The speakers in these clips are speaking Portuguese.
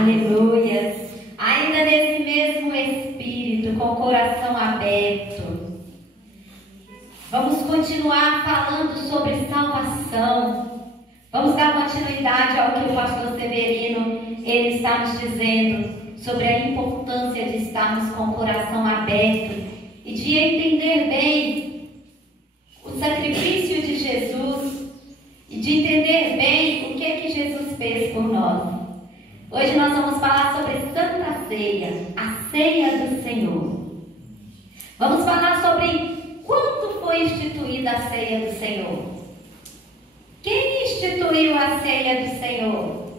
Aleluia. Ainda nesse mesmo espírito, com o coração aberto, vamos continuar falando sobre salvação. Vamos dar continuidade ao que o pastor Severino ele está nos dizendo sobre a importância de estarmos com o coração aberto e de entender bem o sacrifício de Jesus e de entender bem o que Jesus fez por nós. Hoje nós vamos falar sobre Santa Ceia, a ceia do Senhor. Vamos falar sobre quando foi instituída a ceia do Senhor. Quem instituiu a ceia do Senhor?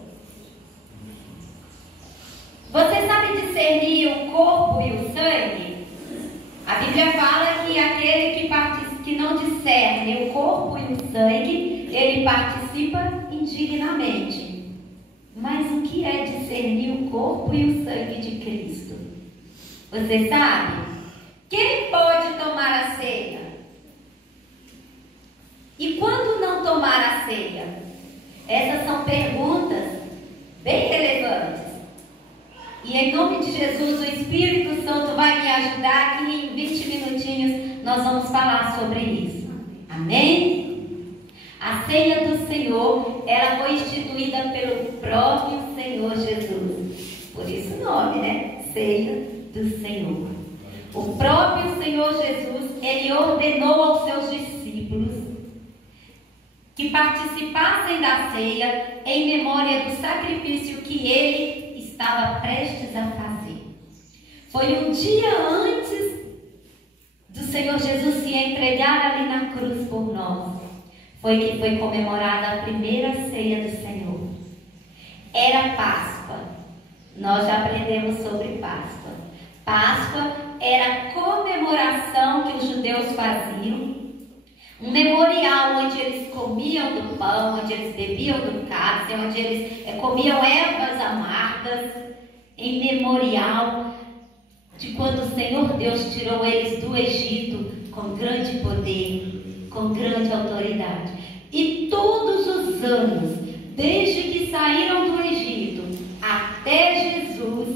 Você sabe discernir o corpo e o sangue? A Bíblia fala que aquele que não discerne o corpo e o sangue, ele participa indignamente. Mas o que é discernir o corpo e o sangue de Cristo? Você sabe? Quem pode tomar a ceia? E quando não tomar a ceia? Essas são perguntas bem relevantes. E em nome de Jesus, o Espírito Santo vai me ajudar que em 20 minutinhos nós vamos falar sobre isso. Amém? A ceia do Senhor, ela foi instituída pelo próprio Senhor Jesus. Por isso o nome, né? Ceia do Senhor. O próprio Senhor Jesus, ele ordenou aos seus discípulos que participassem da ceia em memória do sacrifício que ele estava prestes a fazer. Foi um dia antes do Senhor Jesus se entregar ali na cruz por nós. Foi que foi comemorada a primeira ceia do Senhor. Era Páscoa. Nós já aprendemos sobre Páscoa. Páscoa era a comemoração que os judeus faziam. Um memorial onde eles comiam do pão, onde eles bebiam do cálice, onde eles comiam ervas amargas, em memorial de quando o Senhor Deus tirou eles do Egito com grande poder, com grande autoridade. E todos os anos, desde que saíram do Egito até Jesus,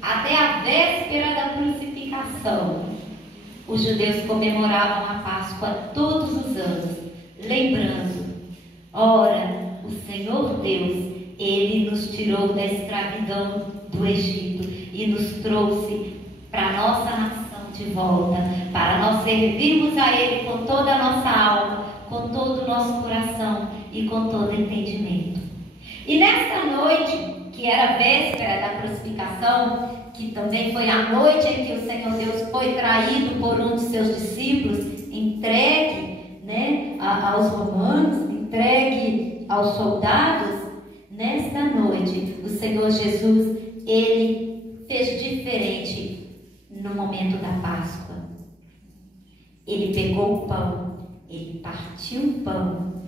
até a véspera da crucificação, os judeus comemoravam a Páscoa todos os anos, lembrando: ora, o Senhor Deus, ele nos tirou da escravidão do Egito e nos trouxe para a nossa nação de volta, para nós servirmos a ele com toda a nossa alma, com todo o nosso coração e com todo entendimento. E nesta noite, que era a véspera da crucificação, que também foi a noite em que o Senhor Deus foi traído por um de seus discípulos, entregue, né, aos romanos, entregue aos soldados. Nesta noite, o Senhor Jesus, ele fez diferente no momento da Páscoa. Ele pegou o pão, ele partiu o pão,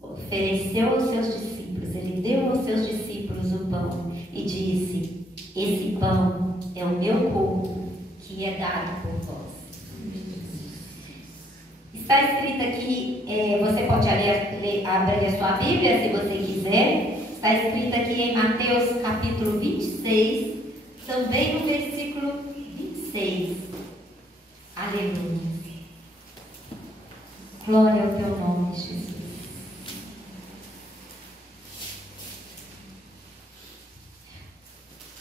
ofereceu aos seus discípulos, ele deu aos seus discípulos o pão e disse: esse pão é o meu corpo que é dado por vós. Está escrito aqui, você pode abrir a sua Bíblia se você quiser. Está escrito aqui em Mateus capítulo 26, também no versículo 26. Aleluia. Glória ao teu nome, Jesus.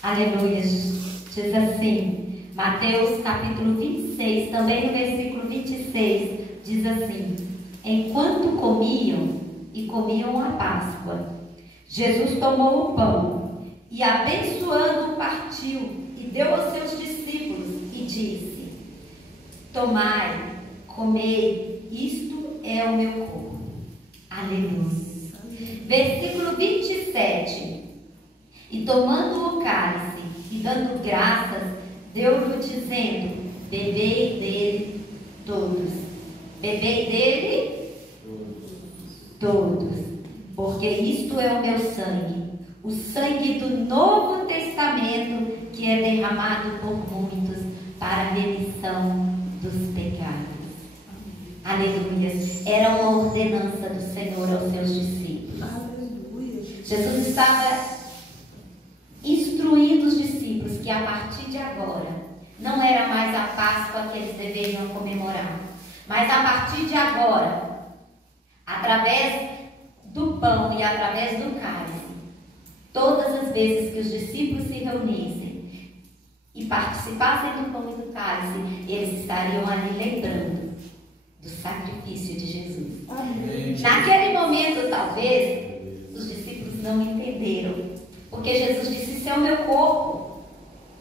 Aleluia. Diz assim, Mateus capítulo 26, também no versículo 26, diz assim: enquanto comiam a Páscoa, Jesus tomou o pão e, abençoando, partiu e deu aos seus discípulos e disse: tomai, comei, isto é o meu corpo. Aleluia. Versículo 27. E tomando o cálice e dando graças, deu-lhe dizendo: bebei dele todos. Bebei dele todos. Porque isto é o meu sangue, o sangue do Novo Testamento, que é derramado por muitos para a remissão dos pecados. Aleluia. Era uma ordenança do Senhor aos seus discípulos. Jesus estava instituindo que a partir de agora não era mais a Páscoa que eles deveriam comemorar, mas a partir de agora, através do pão e através do cálice, todas as vezes que os discípulos se reunissem e participassem do pão e do cálice, eles estariam ali lembrando do sacrifício de Jesus. Amém. Naquele momento, talvez, os discípulos não entenderam, porque Jesus disse: "Isso é o meu corpo".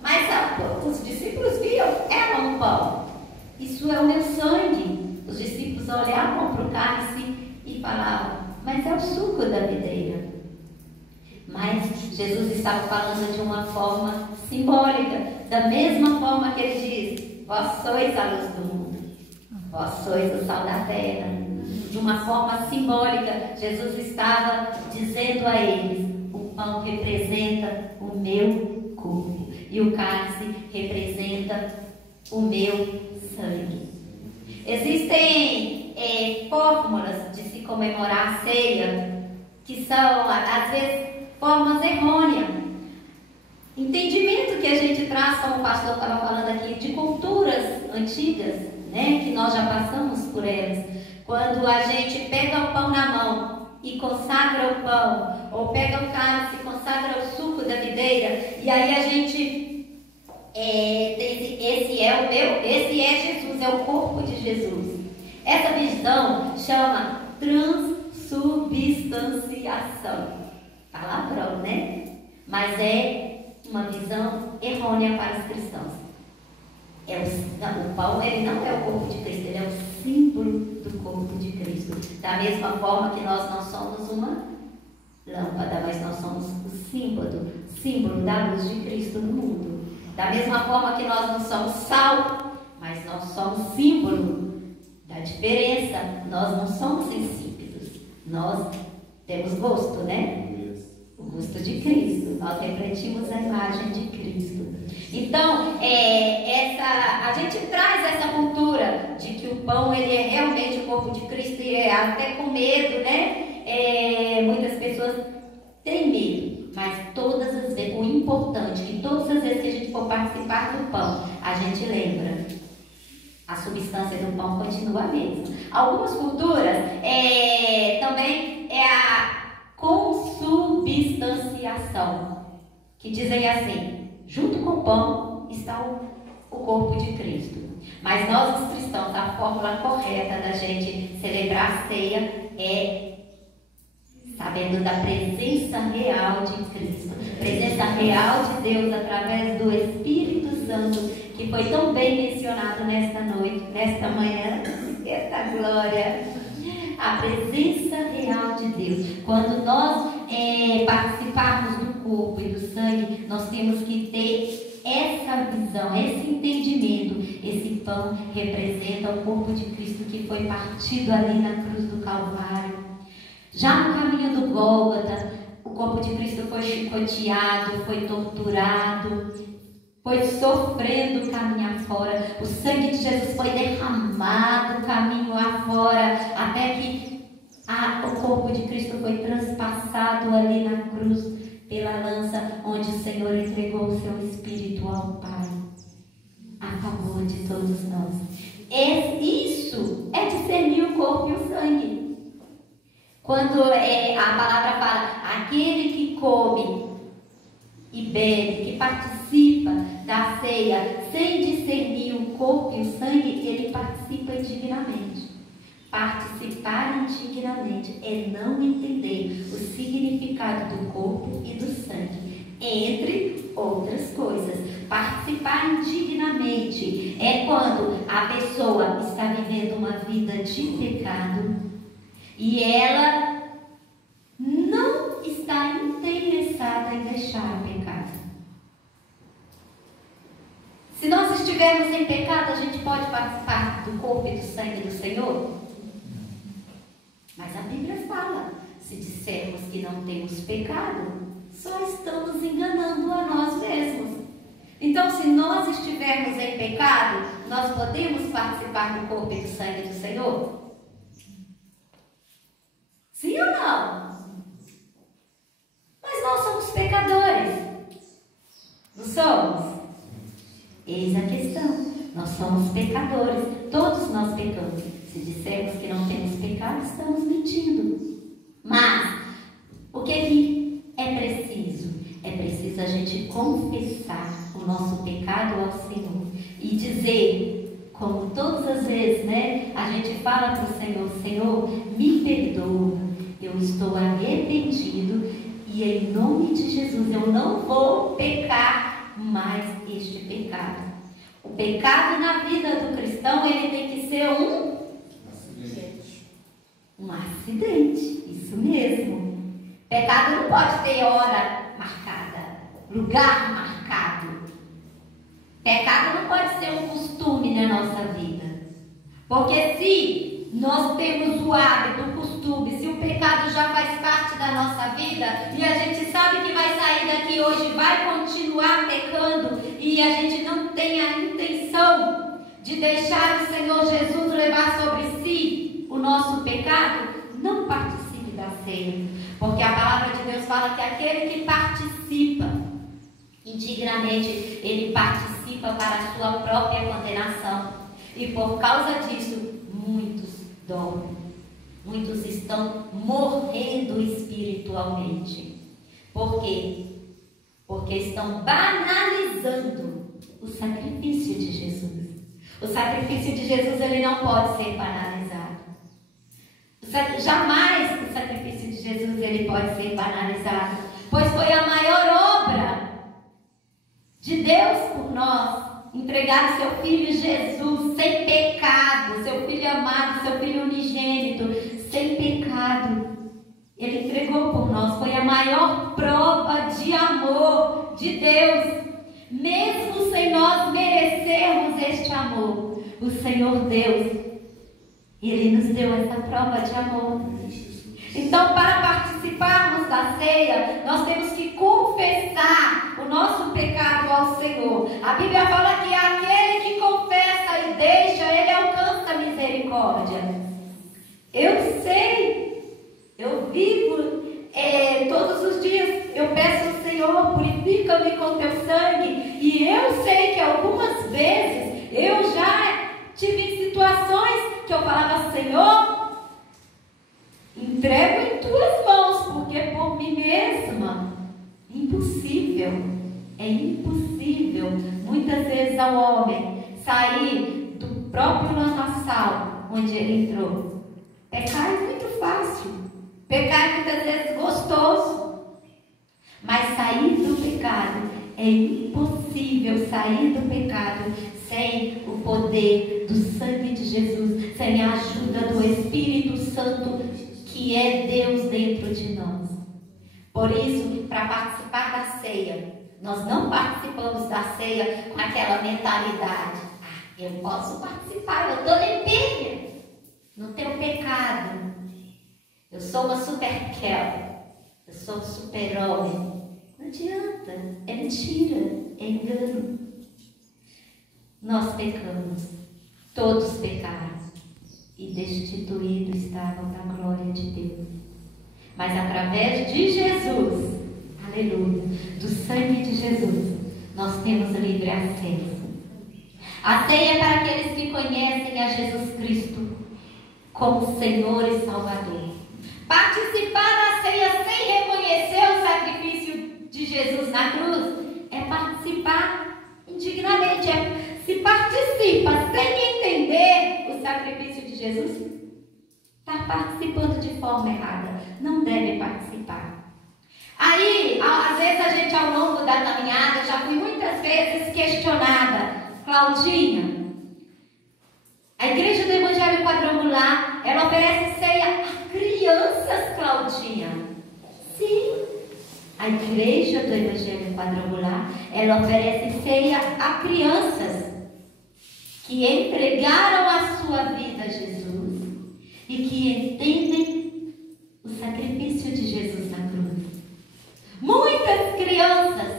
Mas os discípulos viam, era um pão. "Isso é o meu sangue". Os discípulos olhavam para o cálice e falavam: "Mas é o suco da videira". Mas Jesus estava falando de uma forma simbólica, da mesma forma que ele diz: "Vós sois a luz do mundo, vós sois o sal da terra". De uma forma simbólica, Jesus estava dizendo a eles: o pão representa o meu corpo e o cálice representa o meu sangue. Existem fórmulas de se comemorar a ceia que são, às vezes, formas errôneas. Entendimento que a gente traz, como o pastor estava falando aqui, de culturas antigas, né, que nós já passamos por elas. Quando a gente pega o pão na mão e consagra o pão, ou pega o cálice e consagra o suco da videira, e aí a gente esse é Jesus, é o corpo de Jesus. Essa visão chama transubstanciação. Palavrão, né? Mas é uma visão errônea para os cristãos. O pão, ele não é o corpo de Cristo, ele é o símbolo do corpo de Cristo. Da mesma forma que nós não somos uma lâmpada, mas nós somos o símbolo da luz de Cristo no mundo. Da mesma forma que nós não somos sal, mas nós somos símbolo da diferença. Nós não somos insípidos, nós temos gosto, né? O gosto de Cristo, nós refletimos a imagem de Cristo. Então, a gente traz essa cultura de que o pão, ele é realmente o corpo de Cristo, e até com medo, né? Muitas pessoas têm medo, mas todas as vezes, o importante é que todas as vezes que a gente for participar do pão, a gente lembra, a substância do pão continua a mesma. Algumas culturas também é a consubstanciação, que dizem assim: junto com o pão está o corpo de Cristo. Mas nós, os cristãos, a fórmula correta da gente celebrar a ceia é sabendo da presença real de Cristo, presença real de Deus através do Espírito Santo, que foi tão bem mencionado nesta noite, nesta manhã. Esta glória, a presença real de Deus. Quando nós participarmos do corpo e do sangue, nós temos que ter essa visão, esse entendimento. Esse pão representa o corpo de Cristo que foi partido ali na cruz do Calvário. Já no caminho do Gólgota, o corpo de Cristo foi chicoteado, foi torturado, foi sofrendo caminho afora. O sangue de Jesus foi derramado caminho afora, até que o corpo de Cristo foi transpassado ali na cruz pela lança, onde o Senhor entregou o seu Espírito ao Pai, a favor de todos nós. Isso é discernir o corpo e o sangue. Quando a palavra fala, aquele que come e bebe, que participa da ceia, sem discernir o corpo e o sangue, ele participa indignamente. Participar indignamente é não entender o significado do corpo e do sangue, entre outras coisas. Participar indignamente é quando a pessoa está vivendo uma vida de pecado e ela não está interessada em deixar o pecado. Se nós estivermos em pecado, a gente pode participar do corpo e do sangue do Senhor? Mas a Bíblia fala, se dissermos que não temos pecado, só estamos enganando a nós mesmos. Então, se nós estivermos em pecado, nós podemos participar do corpo e do sangue do Senhor? Sim ou não? Mas nós somos pecadores. Não somos? Eis a questão. Nós somos pecadores. Todos nós pecamos. Se dissermos que não temos pecado, estamos mentindo. Mas, o que é preciso? É preciso a gente confessar o nosso pecado ao Senhor. E dizer, como todas as vezes, né? A gente fala para o Senhor: Senhor, me perdoa. Eu estou arrependido. E em nome de Jesus, eu não vou pecar mais este pecado. O pecado na vida do cristão, ele tem que ser um acidente, isso mesmo. Pecado não pode ter hora marcada, lugar marcado. Pecado não pode ser um costume na nossa vida. Porque se nós temos o hábito, o costume, se o pecado já faz parte da nossa vida e a gente sabe que vai sair daqui hoje, vai continuar pecando e a gente não tem a intenção de deixar o Senhor Jesus levar sobre si o nosso pecado, não participe da ceia. Porque a palavra de Deus fala que aquele que participa indignamente, ele participa para a sua própria condenação. E por causa disso, muitos dormem. Muitos estão morrendo espiritualmente. Por quê? Porque estão banalizando o sacrifício de Jesus. O sacrifício de Jesus, ele não pode ser banalizado. Jamais o sacrifício de Jesus, ele pode ser banalizado. Pois foi a maior obra de Deus por nós. Entregar seu Filho Jesus sem pecado. Seu Filho amado, seu Filho unigênito, sem pecado. Ele entregou por nós. Foi a maior prova de amor de Deus. Mesmo sem nós merecermos este amor, o Senhor Deus, Ele nos deu essa prova de amor. Então, para participarmos da ceia, nós temos que confessar o nosso pecado ao Senhor. A Bíblia fala que aquele que confessa e deixa, ele alcança a misericórdia. Eu sei, eu vivo todos os dias, eu peço ao Senhor, purifica-me com teu sangue. E eu sei que algumas vezes eu já tive situações que eu falava: Senhor, entrego em tuas mãos, porque por mim mesma, impossível, é impossível muitas vezes ao homem sair do próprio lamaçal onde ele entrou. Pecar é muito fácil, pecar é muitas vezes gostoso, mas sair do pecado é impossível. Sair do pecado sem o poder do sangue de Jesus, sem a ajuda do Espírito Santo, que é Deus dentro de nós. Por isso, para participar da ceia, nós não participamos da ceia com aquela mentalidade: eu posso participar, eu estou limpinha, não tenho pecado, eu sou uma super Kelly, eu sou um super-homem. Não adianta, é mentira, é engano. Nós pecamos, todos pecaram e destituídos estavam da glória de Deus. Mas através de Jesus, aleluia, do sangue de Jesus, nós temos livre acesso. A ceia é para aqueles que conhecem a Jesus Cristo como Senhor e Salvador. Participar da ceia sem reconhecer o sacrifício de Jesus na cruz é participar indignamente. Se participa sem entender o sacrifício de Jesus, está participando de forma errada. Não deve participar. Aí, às vezes a gente, ao longo da caminhada, já fui muitas vezes questionada: Claudinha, a igreja do Evangelho Quadrangular, ela oferece ceia a crianças, Claudinha? Sim, a igreja do Evangelho Quadrangular, ela oferece ceia a crianças que entregaram a sua vida a Jesus e que entendem o sacrifício de Jesus na cruz. Muitas crianças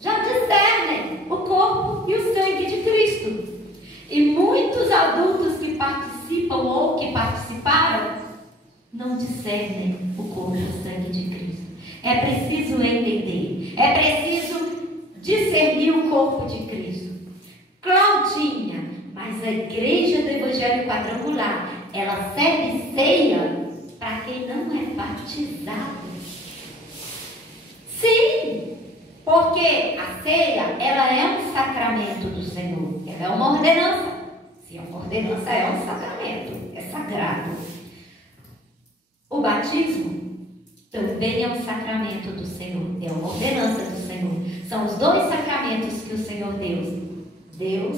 já discernem o corpo e o sangue de Cristo. E muitos adultos que participam ou que participaram não discernem o corpo e o sangue de Cristo. É preciso entender, é preciso discernir o corpo de Cristo. Claudinha, mas a igreja do Evangelho Quadrangular, ela serve ceia para quem não é batizado. Sim, porque a ceia, ela é um sacramento do Senhor. Ela é uma ordenança. Se é uma ordenança, é um sacramento. É sagrado. O batismo também é um sacramento do Senhor. É uma ordenança do Senhor. São os dois sacramentos que o Senhor Deus deu.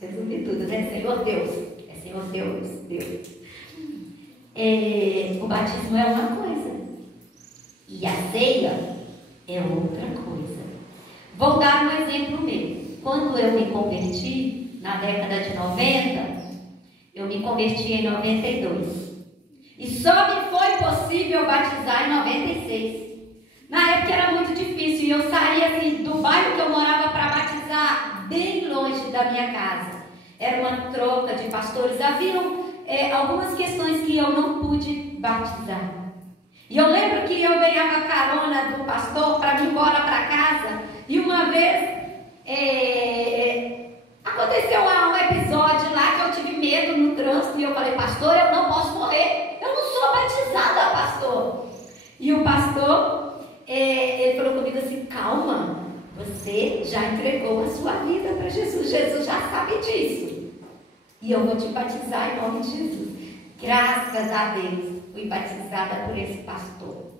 Resumir tudo, né? Senhor Deus. É Senhor Deus. O batismo é uma coisa. E a ceia é outra coisa. Vou dar um exemplo meu. Quando eu me converti, na década de 90, eu me converti em 92. E só me foi possível batizar em 96. Na época era muito difícil. E eu saía assim, do bairro que eu morava para batizar bem longe da minha casa. Era uma troca de pastores. Haviam algumas questões que eu não pude batizar. E eu lembro que eu ganhava carona do pastor para ir embora para casa. E uma vez aconteceu um episódio lá que eu tive medo no trânsito. E eu falei, pastor, eu não posso morrer. Eu não sou batizada, pastor. E o pastor, ele falou comigo assim, calma, você já entregou a sua vida para Jesus. Jesus já sabe disso. E eu vou te batizar em nome de Jesus. Graças a Deus, fui batizada por esse pastor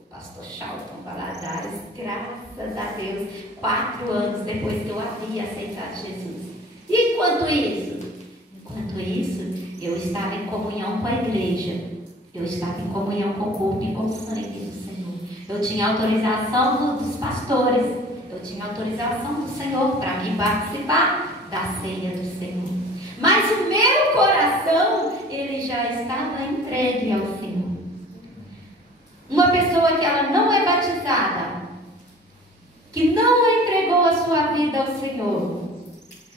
Charlton Valadares. Graças a Deus, 4 anos depois que eu havia aceitado Jesus. E enquanto isso, eu estava em comunhão com a igreja. Eu estava em comunhão com o corpo e com o sangue do Senhor. Eu tinha autorização dos pastores. Eu tinha autorização do Senhor para me participar da ceia do Senhor. Mas o meu coração, ele já estava entregue ao Senhor. Uma pessoa que ela não é batizada, que não entregou a sua vida ao Senhor.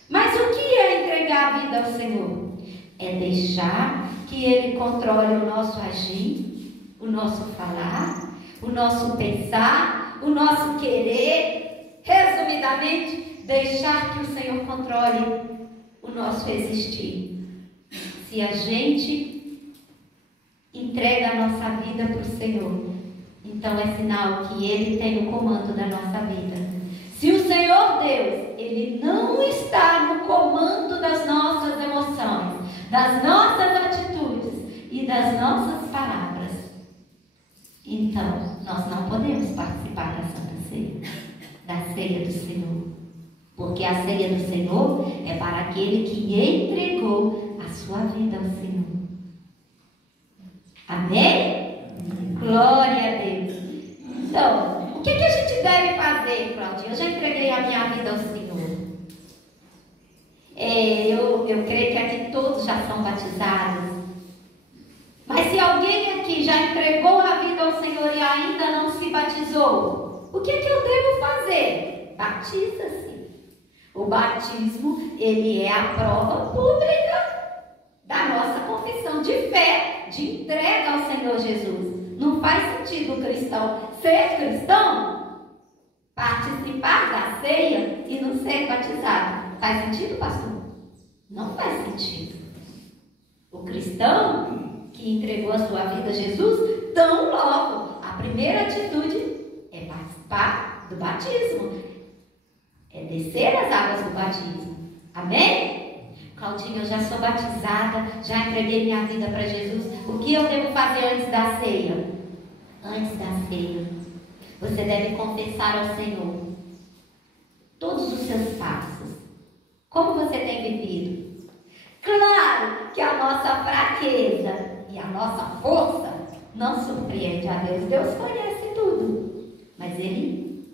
Mas o que é entregar a vida ao Senhor? É deixar que Ele controle o nosso agir, o nosso falar, o nosso pensar, o nosso querer. Resumidamente, deixar que o Senhor controle o nosso existir. Se a gente entrega a nossa vida para o Senhor, então é sinal que Ele tem o comando da nossa vida. Se o Senhor Deus, Ele não está no comando das nossas emoções, das nossas atitudes e das nossas palavras, então nós não podemos participar da Santa Ceia, da ceia do Senhor. Porque a ceia do Senhor é para aquele que entregou a sua vida ao Senhor. Amém? Glória a Deus. Então, o que a gente deve fazer, Claudinha? Eu já entreguei a minha vida ao Senhor. Eu creio que aqui todos já são batizados. Mas se alguém aqui já entregou a vida ao Senhor e ainda não se batizou, o que eu devo fazer? Batiza-se. O batismo, ele é a prova pública da nossa confissão de fé, de entrega ao Senhor Jesus. Não faz sentido o cristão ser cristão, participar da ceia e não ser batizado. Faz sentido, pastor? Não faz sentido. O cristão que entregou a sua vida a Jesus, tão logo, a primeira atitude é participar do batismo. É descer as águas do batismo. Amém? Claudinha, eu já sou batizada, já entreguei minha vida para Jesus. O que eu devo fazer antes da ceia? Antes da ceia, você deve confessar ao Senhor todos os seus passos. Como você tem vivido? Claro que a nossa fraqueza e a nossa força não surpreende a Deus. Deus conhece tudo. Mas Ele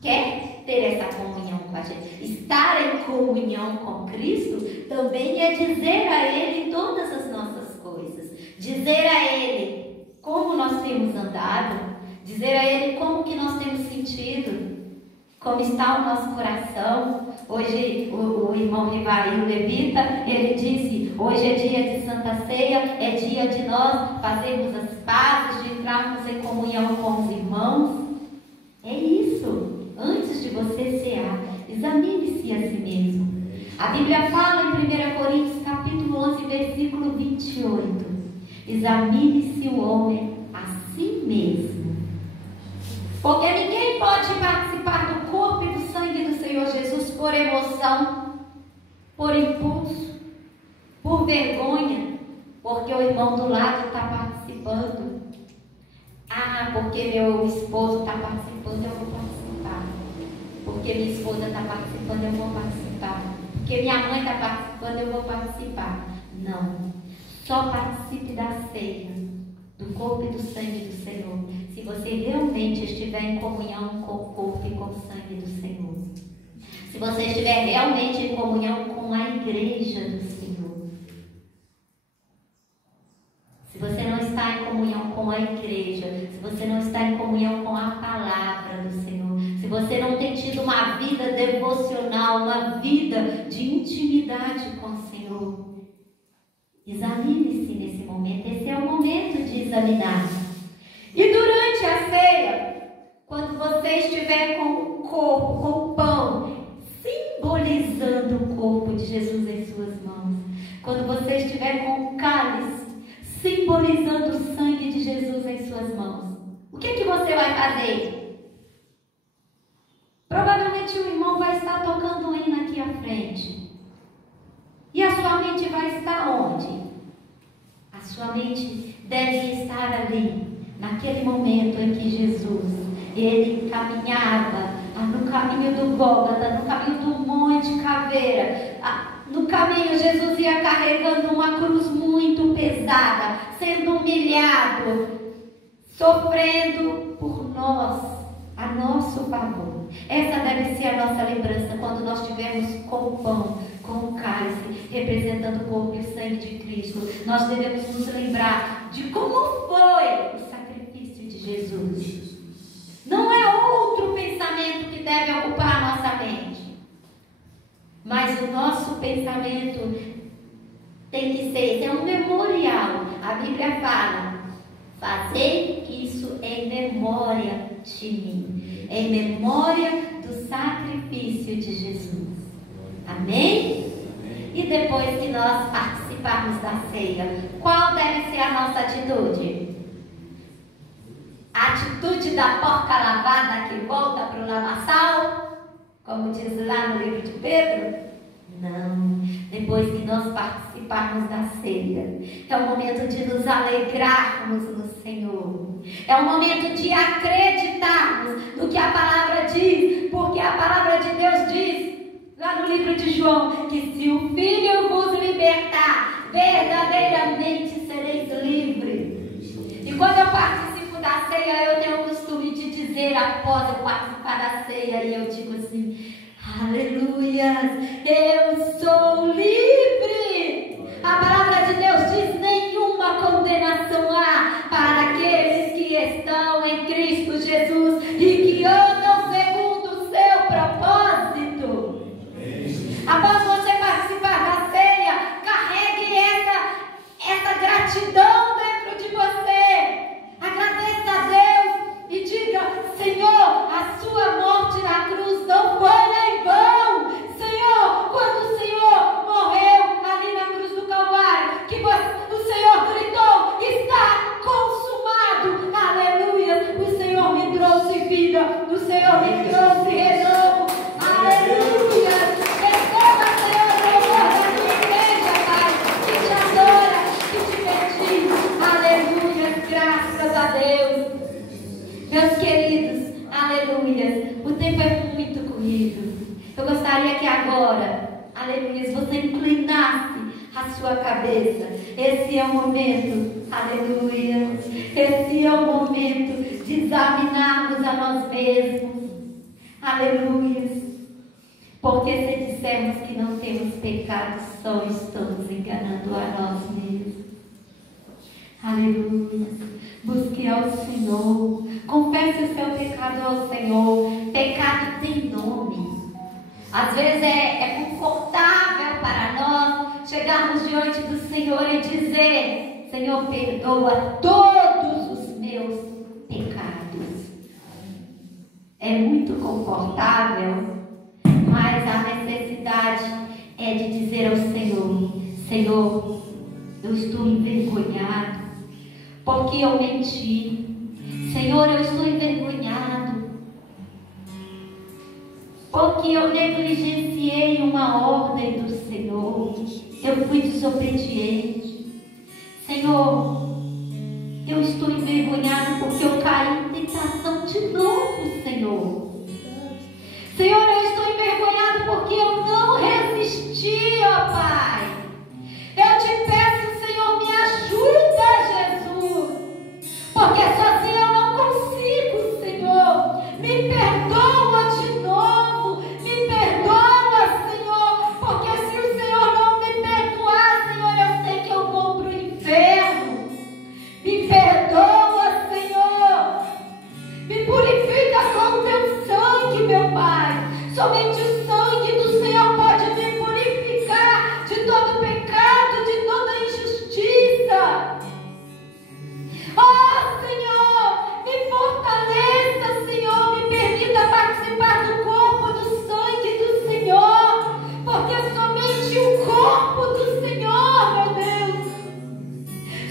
quer ter essa comunhão com a gente. Estar em comunhão com Cristo também é dizer a Ele todas as nossas coisas. Dizer a Ele como nós temos andado. Dizer a Ele como que nós temos sentido. Como está o nosso coração. Hoje o irmão Rivaí, o levita, ele disse, hoje é dia de Santa Ceia, é dia de nós fazermos as pazes, de entrarmos em comunhão com os irmãos. É isso. Antes de você cear, examine-se a si mesmo. A Bíblia fala em 1 Coríntios capítulo 11, versículo 28. Examine-se o homem a si mesmo. Porque ninguém pode participar do corpo e do sangue do Senhor Jesus por emoção, por impulso, por vergonha, porque o irmão do lado está participando. Ah, porque meu esposo está participando, eu vou participar. Porque minha esposa está participando, eu vou participar. Porque minha mãe está participando, eu vou participar. Não. Só participe da ceia, do corpo e do sangue do Senhor, se você realmente estiver em comunhão com o corpo e com o sangue do Senhor. Se você estiver realmente em comunhão com a igreja do Senhor. Se você não está em comunhão com a igreja, se você não está em comunhão com a palavra do Senhor, se você não tem tido uma vida devocional, uma vida de intimidade com o Senhor, examine-se nesse momento. Esse é o momento de examinar. E durante a ceia, quando você estiver com o corpo, com o pão, simbolizando o corpo de Jesus em suas mãos, quando você estiver com o cálice, simbolizando o sangue de Jesus em suas mãos, o que você vai fazer? Provavelmente o irmão vai estar tocando um hino aqui à frente. E a sua mente vai estar onde? A sua mente deve estar ali, naquele momento em que Jesus, ele caminhava no caminho do Gólgota, no caminho do Monte Caveira. No caminho, Jesus ia carregando uma cruz muito pesada, sendo humilhado, sofrendo por nós, a nosso favor. Essa deve ser a nossa lembrança quando nós estivermos com o pão, com o cálice, representando o corpo e o sangue de Cristo. Nós devemos nos lembrar de como foi o sacrifício de Jesus. Não é outro pensamento que deve ocupar a nossa mente, mas o nosso pensamento tem que ser, é um memorial. A Bíblia fala: fazei isso em memória de mim, em memória do sacrifício de Jesus. Amém? E depois que nós participarmos da ceia, qual deve ser a nossa atitude? A atitude da porca lavada que volta para o lamaçal, como diz lá no livro de Pedro? Não. Depois que nós participarmos da ceia, é o momento de nos alegrarmos no Senhor. É o momento de acreditarmos no que a palavra diz, porque a palavra de Deus diz lá no livro de João que se o Filho vos libertar, verdadeiramente sereis livres. E quando eu participo da ceia, eu tenho o costume de dizer após eu participar da ceia, e eu digo assim: aleluia, eu sou livre. A palavra de Deus diz: nenhuma condenação há para aqueles que estão em Cristo Jesus e que andam segundo o seu propósito. Após você participar da ceia, carregue essa gratidão dentro de você. Agradeça a Deus e diga: Senhor, a sua morte na cruz não foi em vão. Senhor, quando o Senhor morreu ali na cruz do Calvário, que o Senhor gritou: está consumado. Aleluia. O Senhor me trouxe vida, o Senhor me trouxe renovo. Aleluia. Receba, Senhor, o louvor da tua igreja, Pai, que te adora, que te bendiz. Aleluia. Graças a Deus. Meus queridos, aleluia, o tempo é muito corrido. Eu gostaria que agora, aleluia, você inclinasse a sua cabeça. Esse é o momento, aleluia, esse é o momento de examinarmos a nós mesmos, aleluia. Porque se dissermos que não temos pecado, só estamos enganando a nós mesmos. Aleluia. Busque ao Senhor, confesse o seu pecado ao Senhor. Pecado tem nome. Às vezes é confortável para nós chegarmos diante do Senhor e dizer: Senhor, perdoa todos os meus pecados. É muito confortável, mas a necessidade é dizer ao Senhor: Senhor, eu estou envergonhado porque eu menti. Senhor, eu estou envergonhado porque eu negligenciei uma ordem do Senhor. Eu fui desobediente. Senhor, eu estou envergonhado porque eu caí em tentação de novo, Senhor. Senhor, eu estou envergonhado porque eu não resisti, ó Pai. Eu te peço, Senhor, me ajuda, Jesus, porque sozinho eu não consigo, Senhor. Me perdoa de novo, me perdoa, Senhor, porque se o Senhor não me perdoar, Senhor, eu sei que eu vou para o inferno. Me perdoa, Senhor, me purifica com o teu sangue, meu Pai. Somente o sangue do Senhor pode me purificar de todo pecado, de toda injustiça. Oh, Senhor, me fortaleça, Senhor, me permita participar do corpo, do sangue do Senhor, porque somente o corpo do Senhor, meu Deus,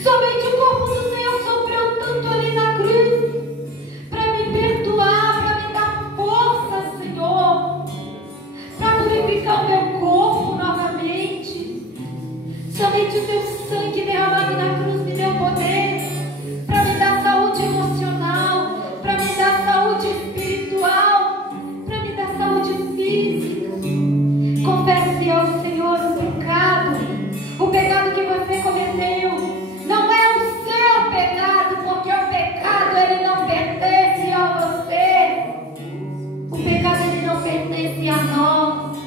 somente o corpo do Senhor sofreu tanto ali na cruz para me perdoar, para me dar força, Senhor, para purificar o meu corpo novamente. Somente o teu sangue derramado na cruz me deu poder para me dar saúde emocional, para me dar saúde espiritual, para me dar saúde física. Confesse ao Senhor o pecado que você cometeu. Não é o seu pecado, porque o pecado ele não pertence a você. O pecado ele não pertence a nós.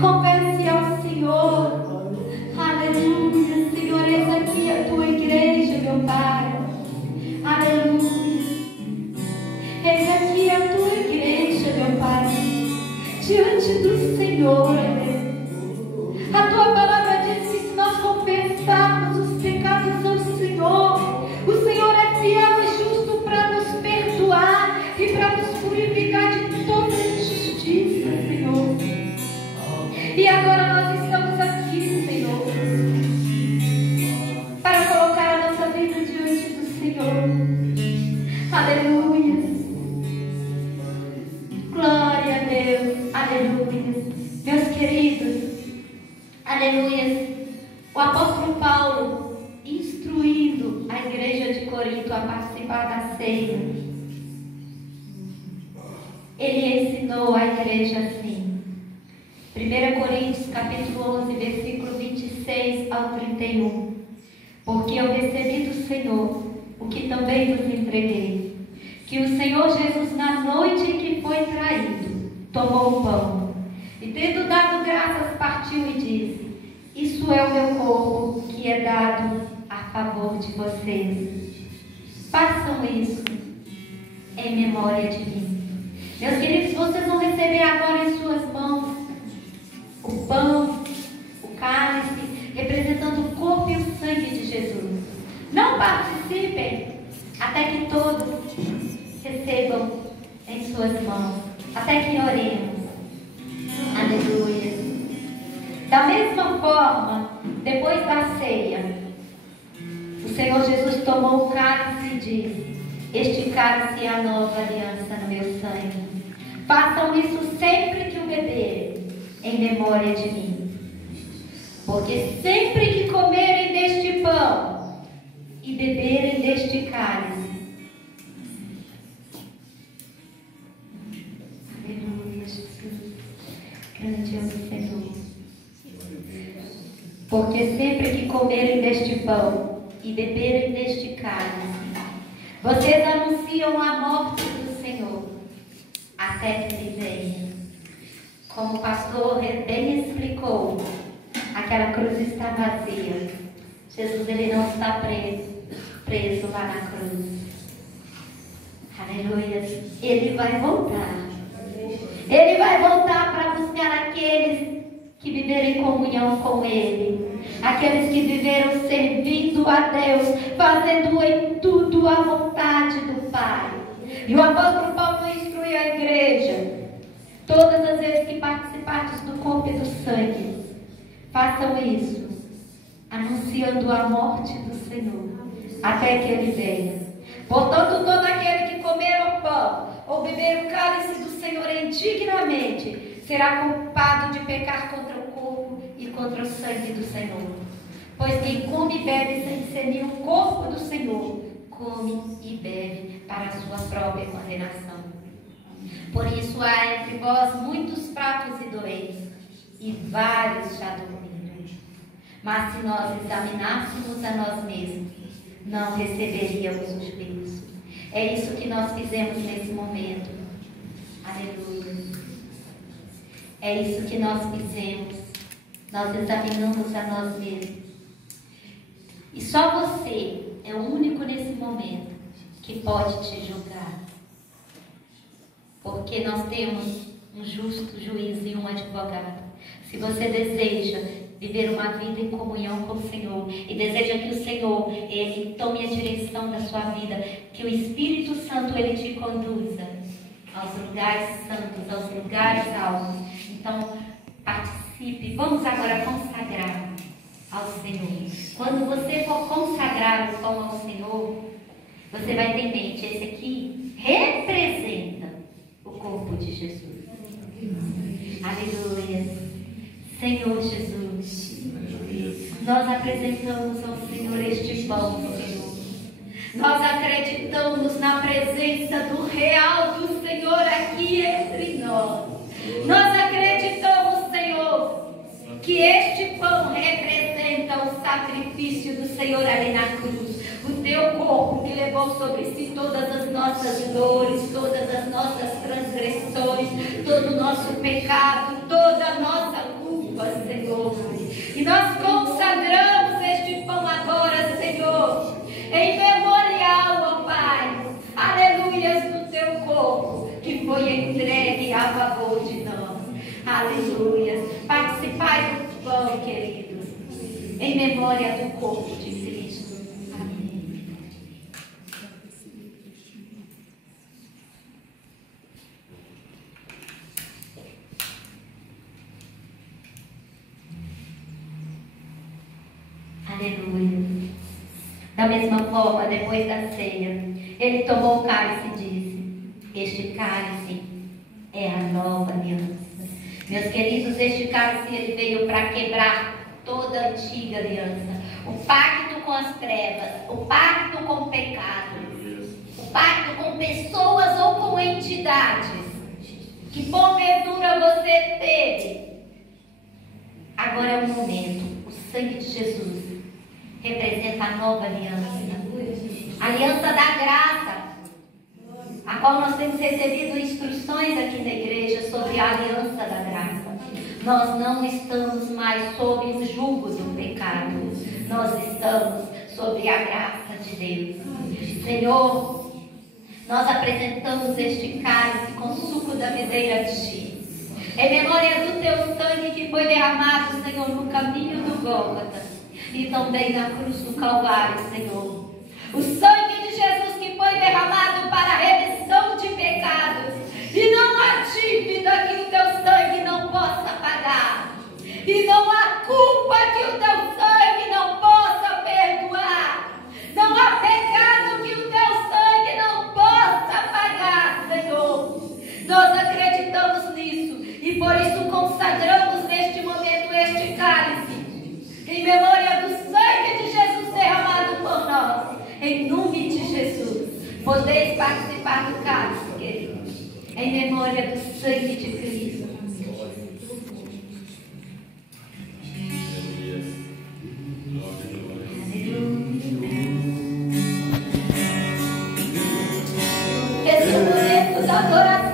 Confesse ao Senhor. Aleluia, Senhor, essa aqui é a tua igreja, meu Pai. Aleluia. Essa aqui é a tua igreja, meu Pai. Diante do Senhor, Deus. A tua palavra diz que se nós confessarmos os pecados ao Senhor, o Senhor é fiel e justo para nos perdoar e para nos purificar de toda injustiça, Senhor. E agora nós estamos aqui, Senhor, para colocar a nossa vida diante do Senhor. Aleluia. Glória a Deus. Aleluia. Meus queridos, aleluia. O apóstolo Paulo, instruindo a igreja de Corinto a participar da ceia, ele ensinou a igreja assim. 1 Coríntios capítulo 11, versículo 26 ao 31. Porque eu recebi do Senhor o que também vos entreguei, que o Senhor Jesus, na noite em que foi traído, tomou o pão e, tendo dado graças, partiu e disse: Isso é o meu corpo, que é dado a favor de vocês. Façam isso em memória de mim. Meus queridos, vocês vão receber agora em suas mãos o pão, o cálice, representando o corpo e o sangue de Jesus. Não participem até que todos recebam em suas mãos, até que oremos. Aleluia. Da mesma forma, depois da ceia, o Senhor Jesus tomou o cálice e disse: Este cálice é a nova aliança no meu sangue. Façam isso sempre que o beberem, em memória de mim. Porque sempre que comerem deste pão e beberem deste cálice, aleluia, Jesus, grande é o Senhor. Porque sempre que comerem deste pão e beberem deste cálice, vocês anunciam a morte do Senhor até que ele venha. Como o pastor bem explicou, aquela cruz está vazia. Jesus ele não está preso lá na cruz. Aleluia. Ele vai voltar. Ele vai voltar para buscar aqueles que viveram em comunhão com Ele. Aqueles que viveram servindo a Deus, fazendo em tudo a vontade do Pai. E o apóstolo Paulo instrui a igreja, todas as vezes que participa participantes do corpo e do sangue façam isso, anunciando a morte do Senhor, até que Ele venha. Portanto, todo aquele que comer o pão ou beber o cálice do Senhor indignamente será culpado de pecar contra o corpo e contra o sangue do Senhor. Pois quem come e bebe sem discernir o corpo do Senhor, come e bebe para a sua própria condenação. Por isso há entre vós muitos fracos e doentes, e vários já dormiram. Mas se nós examinássemos a nós mesmos, não receberíamos o juízo. É isso que nós fizemos nesse momento. Aleluia. É isso que nós fizemos. Nós examinamos a nós mesmos. E só você é o único nesse momento que pode te julgar. Porque nós temos um justo juiz e um advogado. Se você deseja viver uma vida em comunhão com o Senhor e deseja que o Senhor, Ele tome a direção da sua vida, que o Espírito Santo, Ele te conduza aos lugares santos, aos lugares altos, então participe. Vamos agora consagrar ao Senhor. Quando você for consagrar o pão ao Senhor, você vai ter em mente, esse aqui representa o corpo de Jesus. Aleluia. Senhor Jesus, nós apresentamos ao Senhor este pão, Senhor. Nós acreditamos na presença do real do Senhor aqui entre nós. Nós acreditamos, Senhor, que este pão representa o sacrifício do Senhor ali na cruz. O teu corpo que levou sobre si todas as nossas dores, todas as nossas transgressões, todo o nosso pecado, toda a nossa culpa, Senhor. E nós consagramos este pão agora, Senhor, em memorial, ó Pai, aleluias, do teu corpo que foi entregue a favor de nós. Aleluia. Participai do pão, queridos, em memória do corpo de Cristo. Amém. Aleluia. Da mesma forma, depois da ceia, ele tomou o cálice e disse: este cálice é a nova aliança. Meus queridos, este cálice ele veio para quebrar toda a antiga aliança. O pacto com as trevas, o pacto com o pecado, o pacto com pessoas ou com entidades que porventura você teve. Agora é o momento. O sangue de Jesus representa a nova aliança. A aliança da graça, a qual nós temos recebido instruções aqui na igreja sobre a aliança da graça. Nós não estamos mais sob o jugo do pecado. Nós estamos sob a graça de Deus. Senhor, nós apresentamos este cálice com suco da videira de ti, em memória do teu sangue que foi derramado, Senhor, no caminho do Gólgota e também na cruz do Calvário, Senhor. O sangue de Jesus que foi derramado para a remissão de pecados. E não há dívida que o teu sangue não possa pagar. E não há culpa que o teu sangue não possa perdoar. Não há pecado que o teu sangue não possa pagar, Senhor. Nós acreditamos nisso e por isso consagramos neste momento este cálice, em memória do sangue de Jesus derramado por nós. Em nome de Jesus, podeis participar do cálice, queridos, em memória do sangue de Cristo. Esse é o momento da adoração.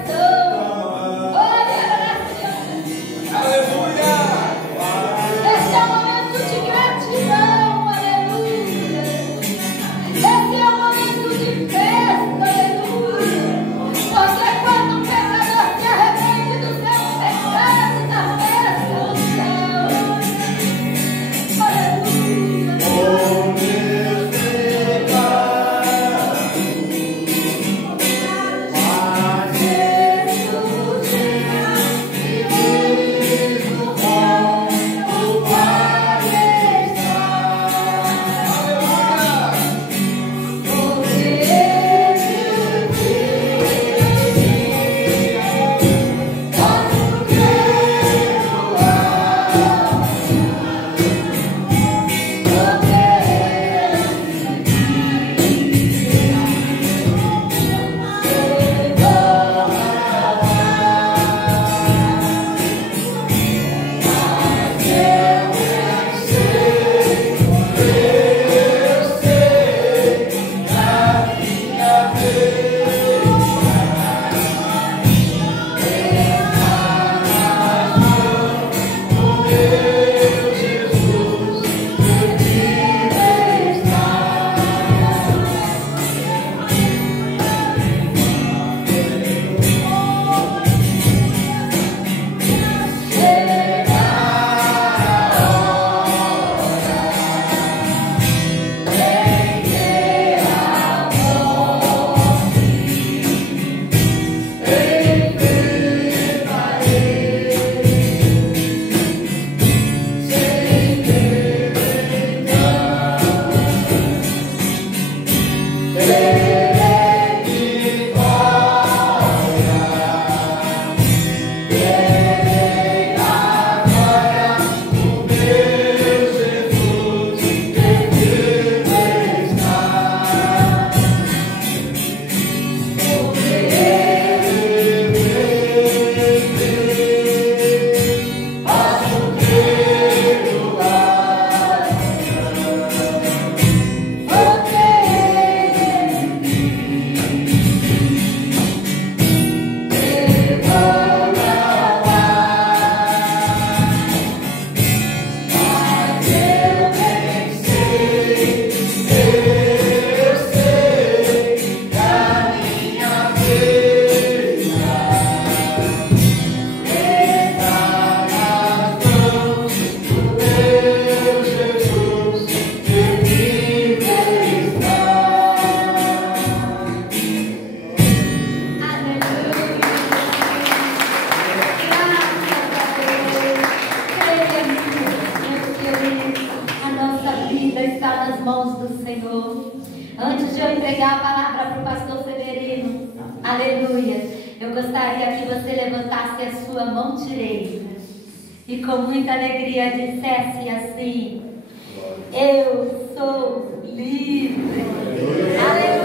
Você, quando o pecador se arrepende do seu Aleluia. Eu gostaria que você levantasse a sua mão direita e com muita alegria dissesse assim: eu sou livre. Aleluia.